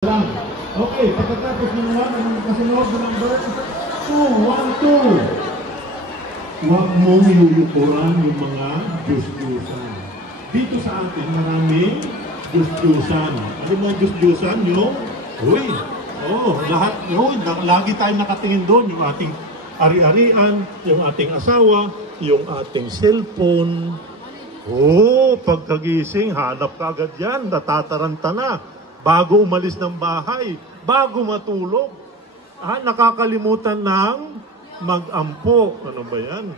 lang. Okay, pagkatapos ng 1, anong kasunod na number? 2, 1, 2. Huwag mong lulukuran yung mga Diyos-Diyosan. Dito sa atin, maraming Diyos-Diyosan. Ano mga Diyos-Diyosan? Yung, lahat, lagi tayo nakatingin doon. Yung ating ari-arian, yung ating asawa, yung ating cellphone. Pagkagising, hanap ka agad yan, natataranta na. Bago umalis ng bahay, bago matulog, nakakalimutan ng mag-ampo. Ano ba yan?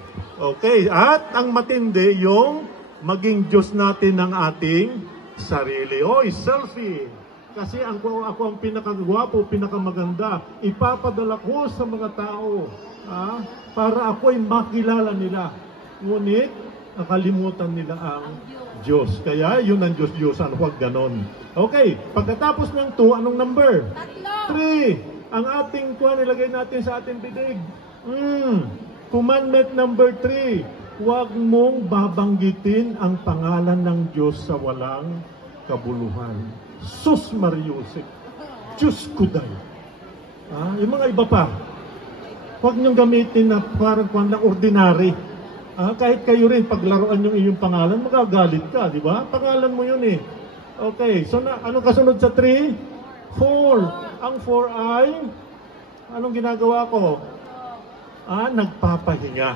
Okay, at ang matindi, yung maging Diyos natin ng ating sarili. Selfie. Kasi ako ang pinakagwapo, pinakamaganda. Ipapadala ko sa mga tao para ako ay makilala nila. Ngunit, nakalimutan nila ang Diyos. Kaya yun ang Diyos-Diyosan. Huwag ganon. Okay, pagkatapos ng 2, anong number? 3. Ang ating nilagay natin sa ating bibig. Commandment number 3. Huwag mong babanggitin ang pangalan ng Diyos sa walang kabuluhan. Sus Mariusik. Diyos Kuday. Yung mga iba pa. Huwag niyong gamitin na parang lang ordinary. Kahit kayo rin, paglaruan yung iyong pangalan, magagalit ka, di ba? Pangalan mo yun eh. Okay, so anong kasunod sa 3? 4. Ang 4 ay, anong ginagawa ko? Nagpapahinga.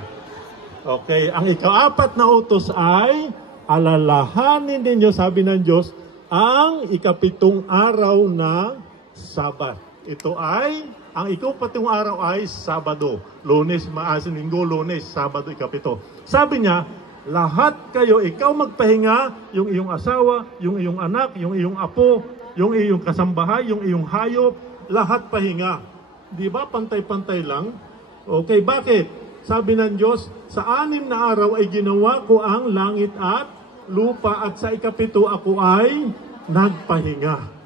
Okay, ang ika-4 na utos ay, alalahanin ninyo, sabi ng Diyos, ang ika-7 araw na Sabat. Ito ay, ang ika-7 araw ay Sabado. Lunes, Linggo, Lunes, Sabado, ika-7. Sabi niya, lahat kayo, ikaw magpahinga, yung iyong asawa, yung iyong anak, yung iyong apo, yung iyong kasambahay, yung iyong hayop, lahat pahinga. Di ba? Pantay-pantay lang. Okay, bakit? Sabi ng Diyos, sa 6 na araw ay ginawa ko ang langit at lupa at sa ika-7 ako ay nagpahinga.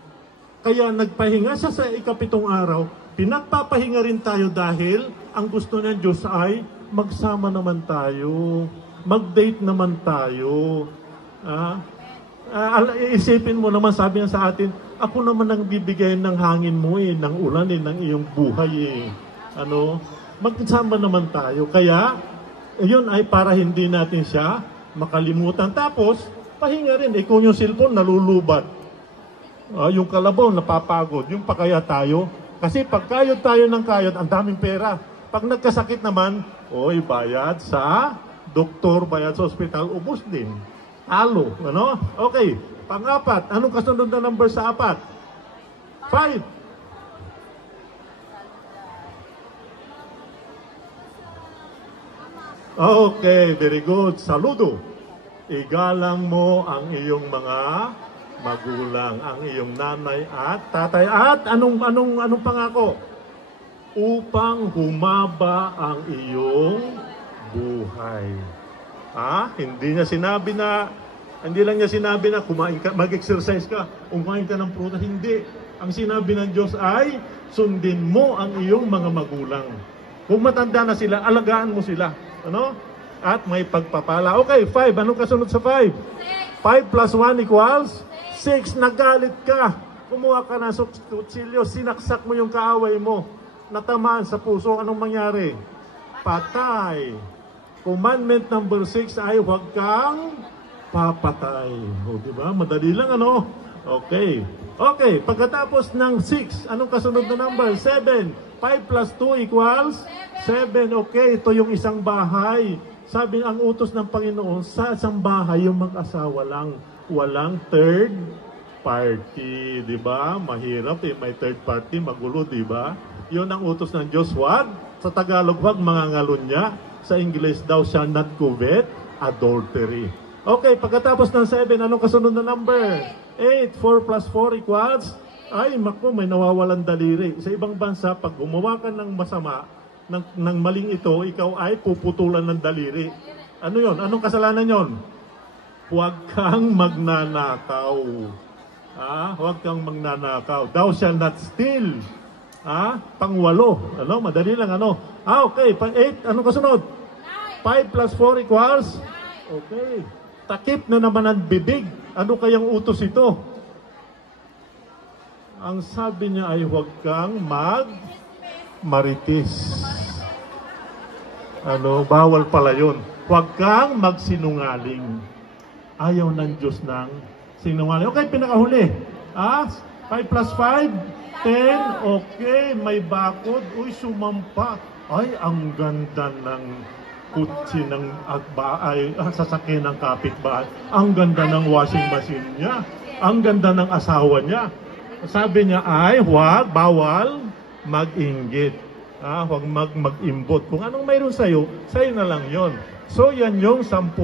Kaya nagpahinga siya sa ika-7 araw, pinagpapahinga rin tayo dahil ang gusto ng Diyos ay magsama naman tayo. Mag-date naman tayo. Isipin mo naman, sabi niya sa atin, ako naman ang bibigay ng hangin mo ng ulan ng iyong buhay magsama naman tayo. Kaya, yun ay para hindi natin siya makalimutan. Tapos, pahinga rin. Kung yung cellphone nalulubat. Yung kalabaw napapagod. Yung pakaya tayo. Kasi pag kayod tayo ng kayod, ang daming pera. Pag nagkasakit naman, bayad sa doktor, bayad sa ospital, ubos din. Talo, Okay, pang-4, anong kasunod na number sa 4? 5. Okay, very good. Saludo. Igalang mo ang iyong mga magulang, ang iyong nanay at tatay. At anong pangako? Upang humaba ang iyong buhay. Hindi lang niya sinabi na kumain ka, mag-exercise ka, kumain ka ng prutas. Hindi. Ang sinabi ng Diyos ay sundin mo ang iyong mga magulang. Kung matanda na sila, alagaan mo sila. At may pagpapala. Okay, 5. Anong kasunod sa 5? 5 plus 1 equals 6. Nagalit ka. Kumuha ka ng kutsilyo, sinaksak mo yung kaaway mo. Natamaan sa puso, anong mangyari? Patay. Commandment number 6 ay huwag kang papatay. Diba? Madali lang, Okay. Okay, pagkatapos ng 6, anong kasunod na number? 7. 5 plus 2 equals 7. Okay, ito yung isang bahay. Sabi ang utos ng Panginoon, sa isang bahay, yung mag-asawa lang. Walang third party. Diba? Mahirap may third party, magulo, diba? Yun ang utos ng Diyos. Wag. Sa Tagalog, wag mangangalunya. Sa English daw, shall not covet adultery. Okay, pagkatapos ng 7, anong kasunod na number? 8. 4 plus 4 equals? May nawawalan daliri. Sa ibang bansa, pag gumawa ka ng masama, ng maling ito, ikaw ay puputulan ng daliri. Ano yon? Anong kasalanan yon? Huwag kang magnanakaw. Huwag kang magnanakaw. Thou shall not steal. Pang-8. Madali lang, Okay, pang-8. Anong kasunod? 5 plus 4 equals? Okay. Takip na naman ang bibig. Ano kayang utos ito? Ang sabi niya ay huwag kang maritis. Bawal pala yun. Huwag kang magsinungaling. Ayaw ng Diyos ng sinungaling. Okay, pinakahuli. 5 plus 5, 10. Okay, may bakod. Uy, sumampa. Ay, ang ganda ng kutsi ng sasakyan ng kapitbahay. Ang ganda ng washing machine niya. Ang ganda ng asawa niya. Sabi niya ay bawal mag-inggit. Huwag mag-imbot. Kung anong mayroon sa'yo na lang yon. So yan yung 10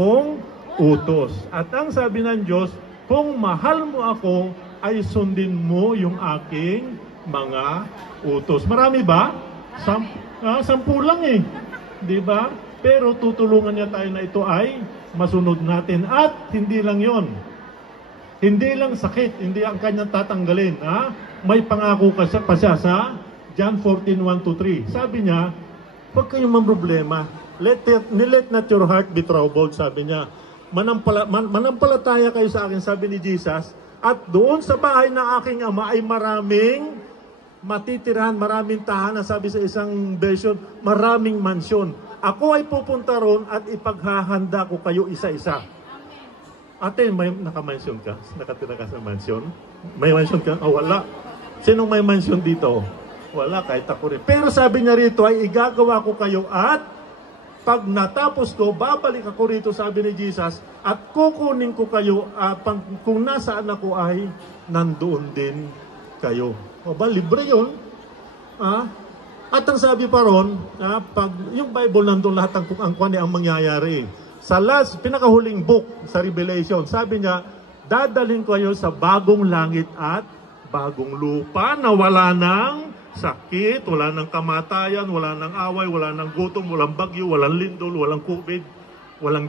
utos. At ang sabi ng Diyos, kung mahal mo ako, ay sundin mo yung aking mga utos. Marami ba? 10 lang eh. Di ba? Pero tutulungan niya tayo na ito ay masunod natin. At hindi lang yon. Hindi lang sakit, hindi ang kanyang tatanggalin. May pangako pa siya sa John 14:1-3. Sabi niya, huwag kayong mamroblema. Let not your heart be troubled, sabi niya. Manampalataya kayo sa akin, sabi ni Jesus. At doon sa bahay ng aking ama ay maraming matitirahan, maraming tahanan. Sabi sa isang version, maraming mansyon. Ako ay pupunta ron at ipaghahanda ko kayo isa-isa. Ate, may naka-mansion ka? Nakatira ka sa mansion? May mansion ka? Wala. Sinong may mansion dito? Wala, kahit ako rin. Pero sabi niya rito ay igagawa ko kayo at pag natapos ko, babalik ako rito, sabi ni Jesus, at kukunin ko kayo, kung nasaan ako ay nandoon din kayo. Libre yun. At ang sabi pa ron, pag yung Bible nandoon lahat ang mangyayari. Sa pinakahuling book sa Revelation, sabi niya, dadalhin ko kayo sa bagong langit at bagong lupa na wala ng sakit, wala ng kamatayan, wala ng away, wala ng gutom, walang bagyo, walang lindol, walang COVID, walang